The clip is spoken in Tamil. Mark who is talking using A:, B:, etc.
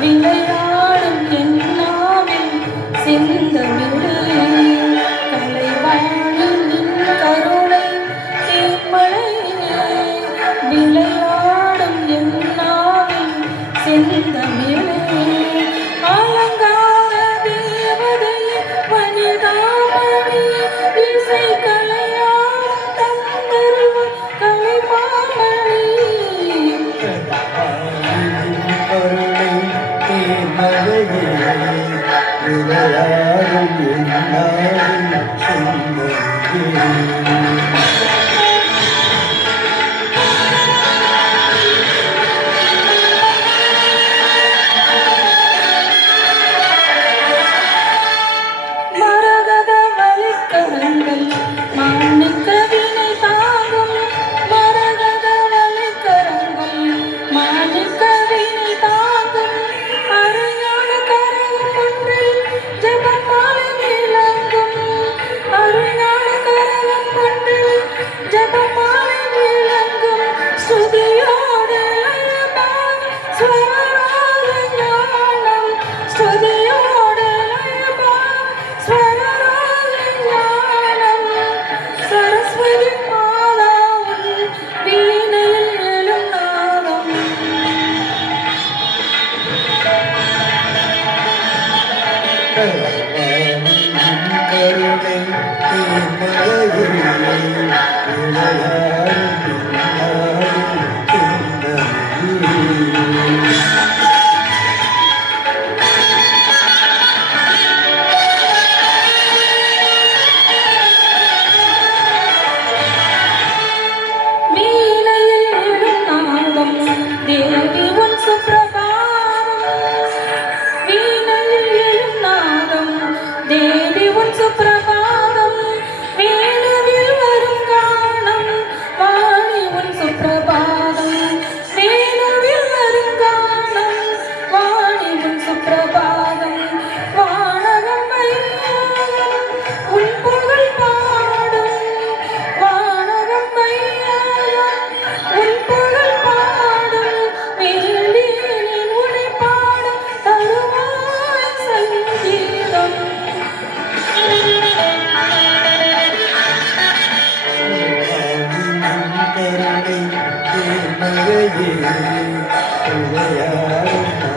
A: விளையாடும் என்னாவில் சிந்தமிடு கலைவாழும் கருணை தீர்மலை. விளையாடும் என்னாவில் சிந்தமிழ்.
B: பிறவாயும் കരുണ കരുണ
A: soprar.
B: cái gì từ giờ